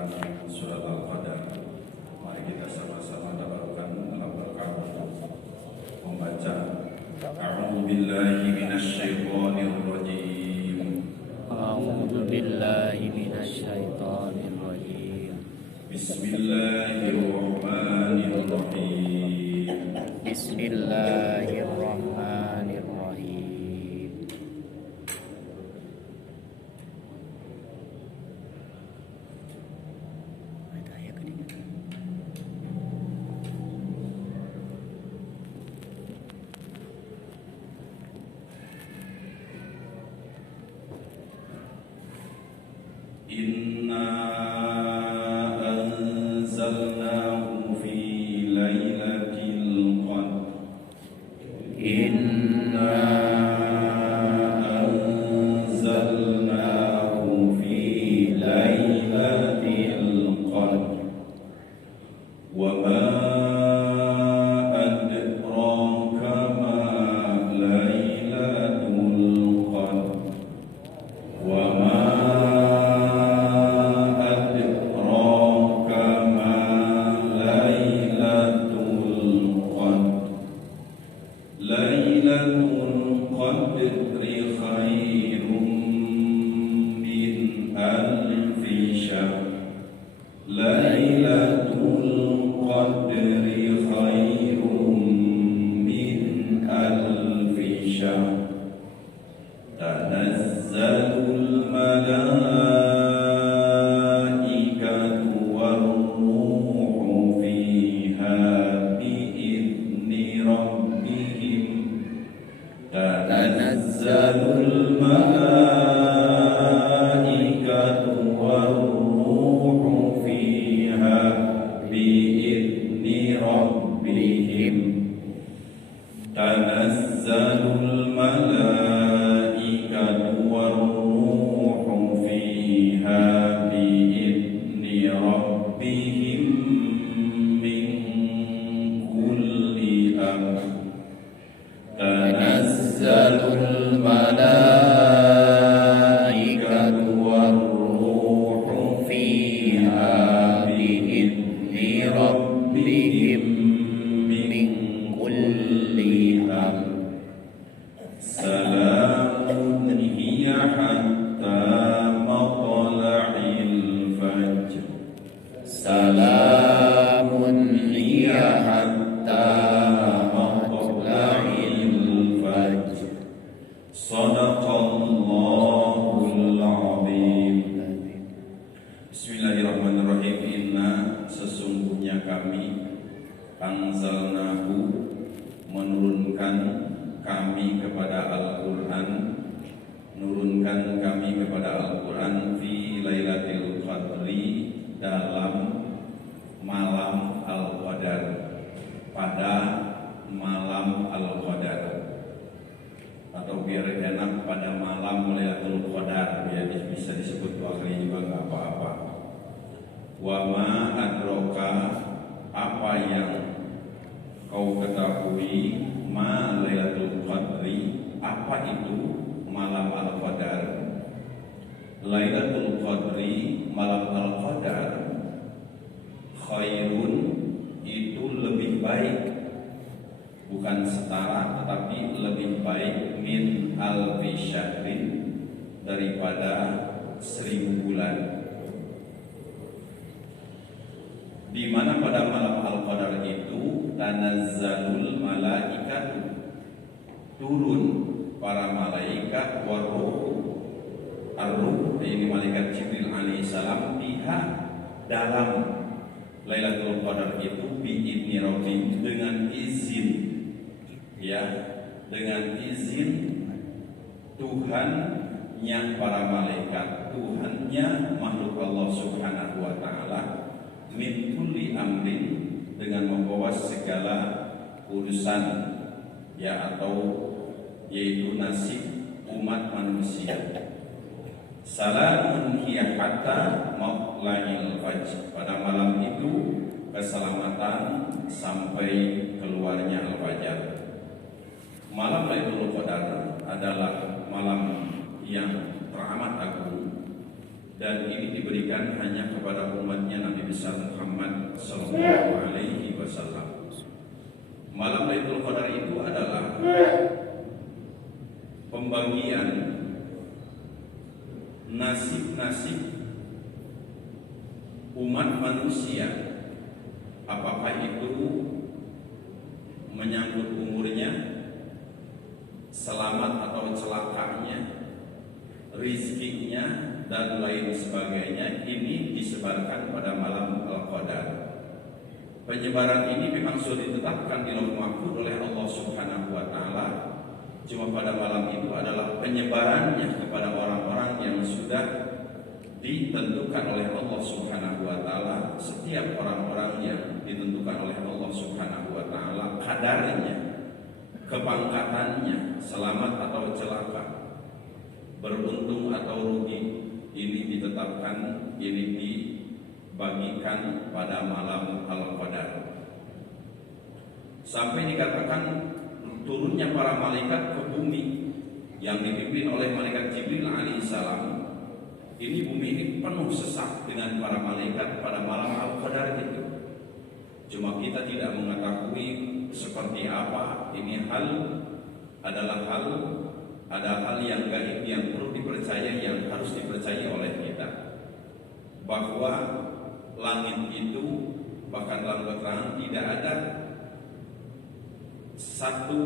tentang surat Al-Qadar. Mari kita sama-sama tabarrukan dalam berkah membaca. A'udzu billahi minasyaitonir rajim. A'udzu billahi minasyaitonir rajim. Bismillahirrahmanirrahim. Bismillahirrahmanirrahim. Inna anzalnahu fi lailatul qadr. Inna anzalnahu fi lailatul qadr. Wa ma adraka ma lailatul qadr. Wa ma Lailatul Qadri khairum min alfi syahr. Lailatul Qadri khairum min alfi syahr. Tanazzalul malaikatu war-ruhu fiha bi'izni rabbihim. Tanazzalul malaikatu war-ruhu fiha bi'izni rabbihim. Tanazzalul malaikatu war-ruhu fiha bi'izni rabbihim min kulli amr. Tanazzalul malaikatu war-ruhu fiha bi'izni rabbihim min kulli amr. Salamun hiya hatta matla'il fajr. Salamun hiya hatta matla'il fajr. Shadaqallahul azim. Bismillahirrahmanirrahim. Inna sesungguhnya kami anzalnahu menurunkan kami kepada Al-Quran, menurunkan kami kepada Al-Quran fi lailatul qadri, dalam malam Al-Qadar, pada malam Al-Qadar, atau biar enak pada malam Lailatul Qadar, ya bisa disebut dua kali juga nggak apa-apa. Wa ma adroka, apa yang kau ketahui, ma Lailatul Qadri, apa itu malam Al-Qadar. Lailatul Qadri, malam Al-Qadar, khairun, itu lebih baik, bukan setara tetapi lebih baik, min alfi syahrin, daripada 1000 bulan. Di mana pada malam Al-Qadar itu tanazzalul malaikatu, turun para malaikat, waruh, ar-ruh, ini malaikat Jibril alaihissalam, pihak dalam Lailatul Qadar itu bi'idni rabbihim, dengan izin, ya, dengan izin Tuhannya para malaikat, Tuhannya makhluk Allah subhanahu wa ta'ala, min kulli amrin, dengan membawa segala urusan, ya, atau yaitu nasib umat manusia. Salamun hiya hatta matla'il fajr, pada malam itu keselamatan sampai keluarnya al-fajar. Malam Lailatul Qadar adalah malam yang teramat agung, dan ini diberikan hanya kepada umatnya Nabi besar Muhammad Sallallahu Alaihi Wasallam. Malam Lailatul Qadar itu adalah pembagian nasib-nasib umat manusia, apakah itu menyangkut umurnya, selamat atau celakanya, rizkinya, dan lain sebagainya. Ini disebarkan pada malam Al-Qadar. Penyebaran ini memang sudah ditetapkan di Lauh Mahfuz oleh Allah Subhanahu wa Ta'ala. Cuma pada malam itu adalah penyebarannya kepada orang-orang yang sudah ditentukan oleh Allah Subhanahu wa Ta'ala. Setiap orang-orang yang ditentukan oleh Allah Subhanahu wa Ta'ala, kadarnya, kepangkatannya, selamat atau celaka, beruntung atau rugi, ini ditetapkan, ini dibagikan pada malam Al-Qadar. Sampai dikatakan turunnya para malaikat ke bumi yang dipimpin oleh malaikat Jibril alaihissalam. Ini bumi ini penuh sesak dengan para malaikat pada malam Al-Qadar itu. Cuma kita tidak mengetahui seperti apa. Ini ada hal yang gaib yang perlu dipercaya, yang harus dipercaya oleh kita, bahwa langit itu, bahkan dalam keterangan, tidak ada satu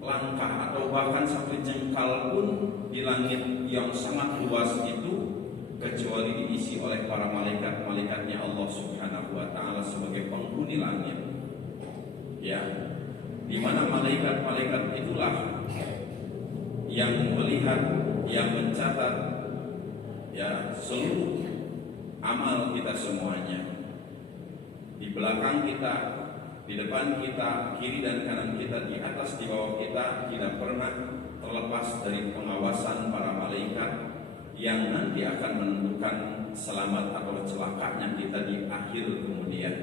langkah atau bahkan satu jengkal pun di langit yang sangat luas itu kecuali diisi oleh para malaikat-malaikatnya Allah Subhanahu wa Ta'ala sebagai penghuni langit. Ya, di mana malaikat-malaikat itulah yang melihat, yang mencatat ya seluruh amal kita semuanya. Di belakang kita, di depan kita, kiri dan kanan kita, di atas, di bawah kita, tidak pernah terlepas dari pengawasan para malaikat yang nanti akan menentukan selamat atau celakanya kita di akhir kemudian.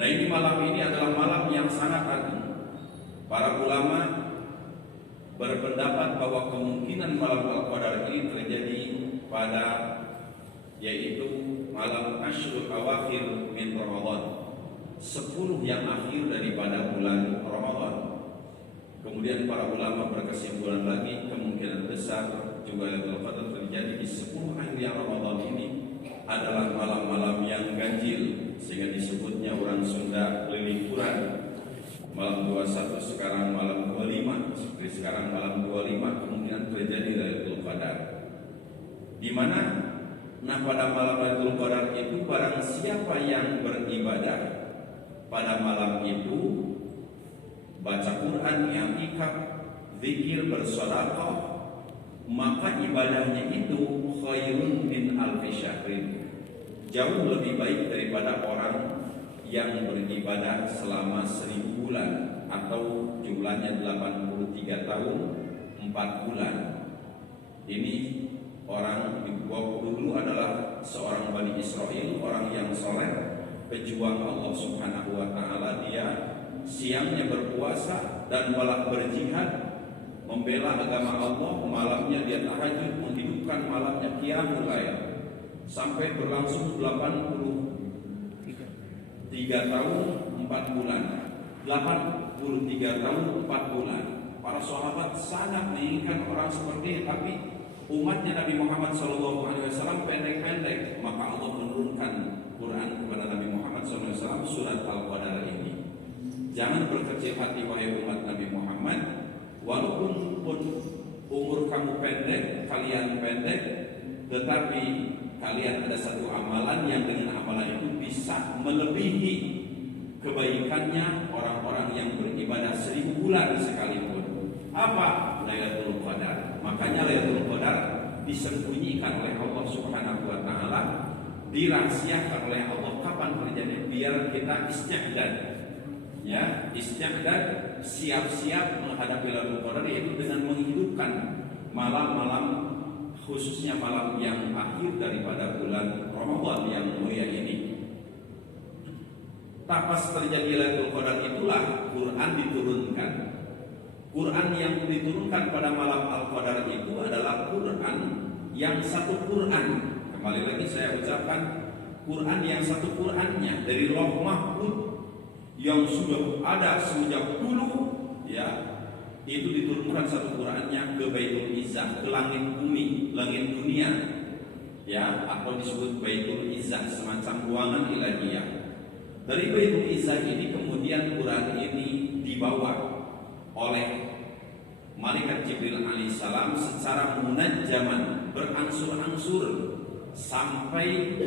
Nah, ini malam ini adalah malam yang sangat agung. Para ulama berpendapat bahwa kemungkinan malam Al-Qadar ini terjadi pada, yaitu malam Ashrul Awakhir min Ramadan, 10 yang akhir daripada bulan Ramadan. Kemudian para ulama berkesimpulan lagi kemungkinan besar juga Lailatul Qadar terjadi di 10 akhir yang Ramadan ini adalah malam-malam yang ganjil, sehingga disebutnya orang Sunda lilikuran. Malam 21 sekarang malam 25, seperti sekarang malam 25 kemungkinan terjadi Lailatul Qadar. Di mana pada malam Lailatul Qadar itu barang siapa yang beribadah pada malam itu, baca Quran, i'tikaf, zikir, bersedekah, maka ibadahnya itu khairun min alfi syahrin, jauh lebih baik daripada orang yang beribadah selama 1000 bulan atau jumlahnya 83 tahun 4 bulan. Ini orang dulu adalah seorang Bani Israel, orang yang soleh, pejuang Allah Subhanahu wa Ta'ala. Dia siangnya berpuasa dan malah berjihad membela agama Allah, malamnya dia tahajud, menghidupkan malamnya qiyamul lail, sampai berlangsung 83 tahun 4 bulan. 83 tahun 4 bulan. Para sahabat sangat menginginkan orang seperti ini, tapi umatnya Nabi Muhammad SAW pendek-pendek. Maka Allah menurunkan Quran kepada Nabi Muhammad SAW, surat Al-Qadar ini. Jangan berkecil hati wahai umat Nabi Muhammad, walaupun umur kamu pendek, kalian pendek, tetapi kalian ada satu amalan yang dengan amalan itu bisa melebihi kebaikannya orang-orang yang beribadah 1000 bulan sekalipun. Apa? Lailatul Qadar. Makanya Lailatul Qadar disembunyikan oleh Allah Subhanahu wa Ta'ala, dirahasiakan oleh Allah kapan terjadi, biar kita isti'dad. Ya, isti'dad, siap-siap menghadapi Lailatul Qadar, yaitu dengan menghidupkan malam-malam, khususnya malam yang akhir daripada bulan Ramadan yang mulia ini. Tak pas terjadi Lailatul Qadar itulah Quran diturunkan. Quran yang diturunkan pada malam Al-Qadar itu adalah Quran yang satu Quran. Kembali lagi saya ucapkan, Quran yang satu Qurannya dari Lauh Mahfuz yang sudah ada semenjak dulu, ya, itu diturunkan satu Qurannya ke Baitul Izzah, ke langit bumi, langit dunia, ya, atau disebut Baitul Izzah, semacam ruangan ilahiyah. Dari Baitul Izzah ini kemudian Quran ini dibawa oleh Malaikat Jibril alaihissalam secara munajjaman, berangsur-angsur sampai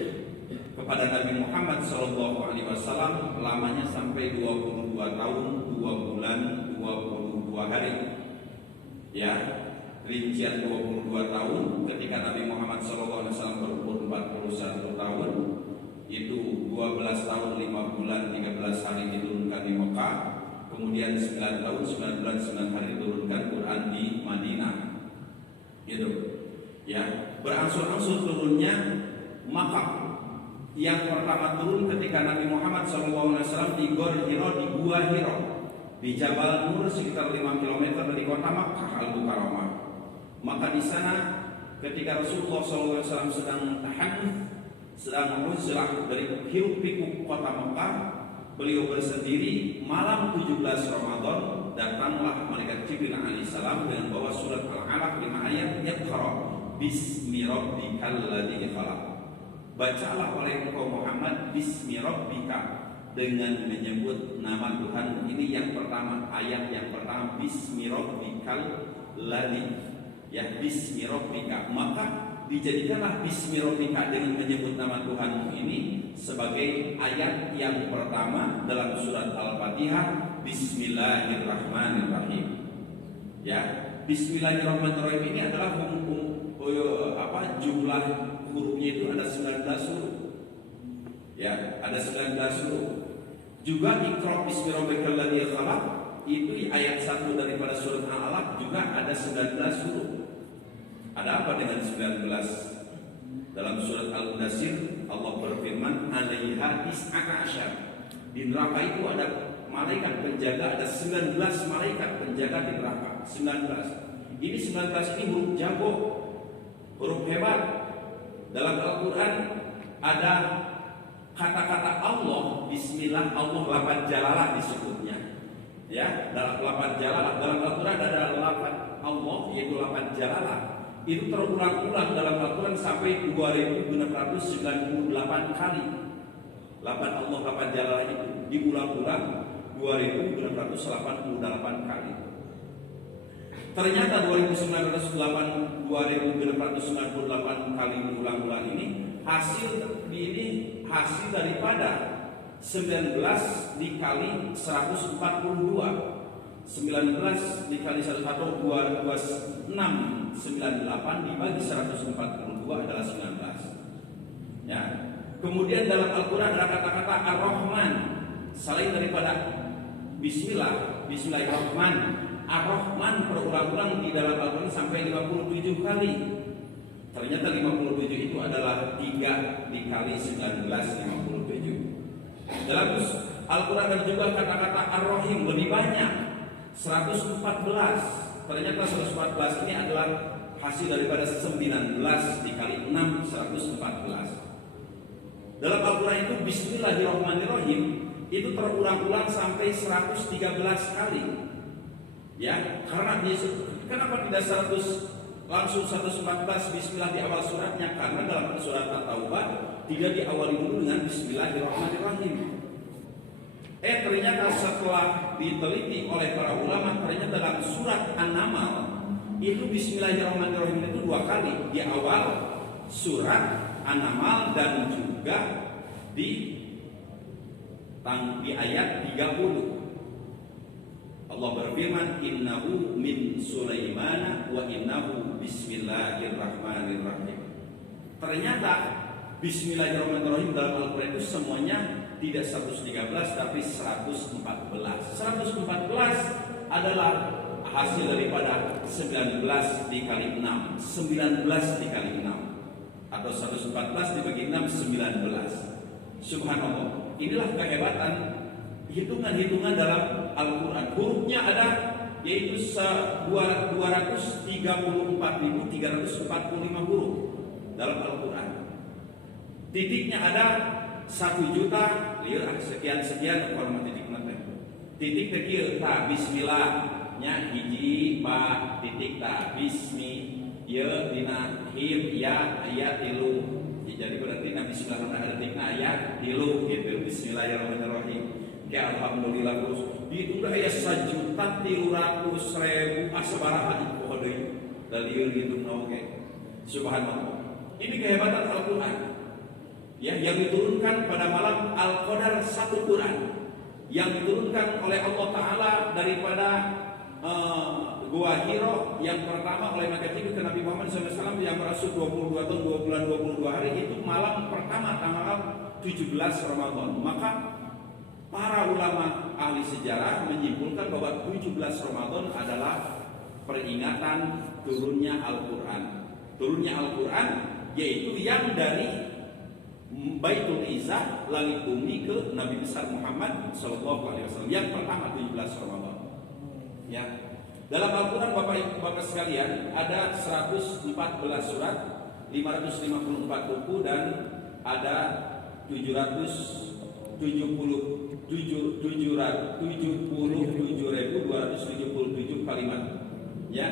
kepada Nabi Muhammad SAW, lamanya sampai 22 tahun, 2 bulan, 22 hari. Ya, rincian 22 tahun ketika Nabi Muhammad SAW berumur 41 tahun, itu 12 tahun 5 bulan 13 hari diturunkan di Mekah, kemudian 9 tahun 9 bulan 9 hari diturunkan Quran di Madinah. Gitu. Ya, berangsur-angsur turunnya. Maka yang pertama turun ketika Nabi Muhammad SAW di Gor Hiro, di Gua Hiro, di Jabal Nur sekitar 5 km dari kota Makkah Al-Mukarramah. Maka di sana ketika Rasulullah SAW sedang tahannuf, sedang uzlah dari hiruk pikuk kota Makkah, beliau bersendiri. Malam 17 Ramadan datanglah Malaikat Jibril alaihissalam dengan bawa surat Al-Alaq 5 ayat, Iqra bismi rabbikal ladzi khalaq. Bacalah oleh engkau Muhammad bismi rabbika, dengan menyebut nama Tuhan. Ini yang pertama, ayat yang pertama, bismi rabbikal ladzi, ya, bismi rabbika. Maka dijadikanlah bismi rabbika dengan menyebut nama Tuhan ini sebagai ayat yang pertama dalam surat Al-Fatihah, Bismillahirrahmanirrahim. Ya, Bismillahirrahmanirrahim ini adalah jumlah hurufnya itu ada 19 huruf. Ya, ada 19 huruf. Juga Iqra bismi rabbikal ladzi khalaq, itu ayat 1 daripada surat Al-Alaq juga ada 19 huruf. Ada apa dengan 19? Dalam surat Al-Mudaththir Allah berfirman, alaiha tis'ata asyar. Di neraka itu ada malaikat penjaga, ada 19 malaikat penjaga di neraka. 19. Ini 19 ini huruf jago, huruf hebat. Dalam Al-Quran ada kata-kata Allah, Bismillah, Allah lafaz jalalah disebutnya. Ya, dalam lafaz jalalah dalam Al-Quran ada lafaz Allah, yaitu lafaz jalalah. Itu terulang-ulang dalam Al-Quran sampai 2698 kali. Lafaz Allah, lafaz jalalah itu diulang-ulang 2688 kali. Ternyata 2998 kali diulang-ulang ini hasil daripada 19 dikali 142. 19 dikali 1 atau 2698 dibagi 142 adalah 19. Ya. Kemudian dalam Al-Quran ada kata-kata Ar-Rahman. Selain daripada Bismillahirrahman, Ar-Rahman berulang-ulang di dalam Al-Quran sampai 57 kali. Ternyata 57 itu adalah 3 dikali 19, 57. Dalam Al-Quran ada juga kata-kata Ar-Rahim lebih banyak, 114. Ternyata 114 ini adalah hasil daripada 19 dikali 6, 114. Dalam Al-Quran itu Bismillahirrahmanirrahim itu terulang-ulang sampai 113 kali. Ya, karena kenapa tidak 100 langsung 114 Bismillah di awal suratnya? Karena dalam surat At-Taubah tidak diawali dulu dengan Bismillahirrahmanirrahim. Ternyata setelah diteliti oleh para ulama, ternyata dalam surat An-Naml itu Bismillahirrahmanirrahim itu 2 kali, di awal surat An-Naml dan juga di ayat 30. Allah berfirman, innahu min Sulaimana wa innahu bismillahirrahmanirrahim. Ternyata Bismillahirrahmanirrahim dalam Al-Quran itu semuanya tidak 113 tapi 114. 114 adalah hasil daripada 19 dikali 6, 19 dikali 6, atau 114 dibagi 6, 19. Subhanallah. Inilah kehebatan hitungan-hitungan dalam Al-Quran. Hurufnya ada yaitu 234.345 huruf. Titiknya ada 1 juta, sekian kalau titik nanti. Titik kecil, tak bismillahnya hiji, ba, titik tak bismi, ya dina him, ya, ayat tilu. Jadi berarti Nabi Bismillah ada titiknya ayat tilu gitu. Bismillahirrahmanirrahim. Ya alhamdulillah terus dihitung dah ya 1.300.000 asbaraha itu hodeuy. Dan ieu dihitung oke. Subhanallah. Ini kehebatan Al-Qur'an. Ya, yang diturunkan pada malam Al-Qadar 1 Quran yang diturunkan oleh Allah Ta'ala daripada Gua Hiro yang pertama oleh malaikat Jibril ke Nabi Muhammad SAW yang berasal 22 tahun 2 bulan 22 hari itu malam pertama tanggal 17 Ramadan. Maka para ulama ahli sejarah menyimpulkan bahwa 17 Ramadan adalah peringatan turunnya Al-Quran. Turunnya Al-Quran yaitu yang dari Baitul Izzah langit bumi ke Nabi besar Muhammad SAW yang pertama 17 Ramadan. Ya. Dalam Al-Quran Bapak sekalian ada 114 surat, 554 buku dan ada 777.277 kalimat. Ya.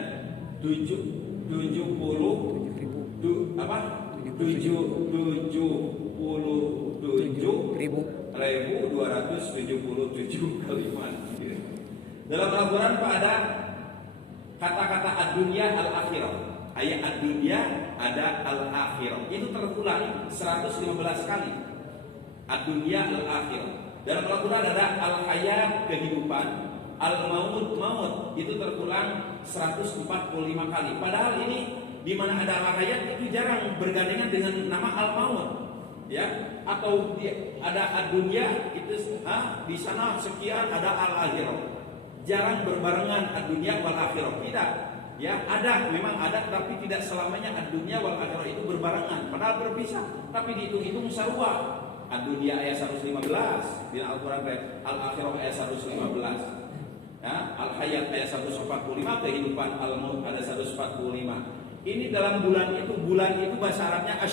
77.277 kalimat. Dalam Al-Quran ada kata-kata ad-dunya al-akhirah. Ayat ad-dunya ada al-akhirah. Itu terulang 115 kali. Ad-dunya al-akhirah. Dalam Al-Quran ada al-hayat kehidupan, al-maut maut. Itu terulang 145 kali. Padahal ini di mana ada al-hayat itu jarang bergandengan dengan nama al-maut. Ya, atau ada ad-dunya itu di sana sekian ada al-akhirah. Jarang berbarengan ad-dunya wal akhirah. Tidak. Ya, ada, memang ada tapi tidak selamanya ad-dunya wal akhirah itu berbarengan. Padahal berpisah, tapi dihitung-hitung sarua. Ad-dunya ayat 115 di Al-Qur'an, al-akhirah ayat 115. Ya, al-hayat ayat 145, kehidupan al-maut ada 145. Ini dalam bulan itu bahasa Arabnya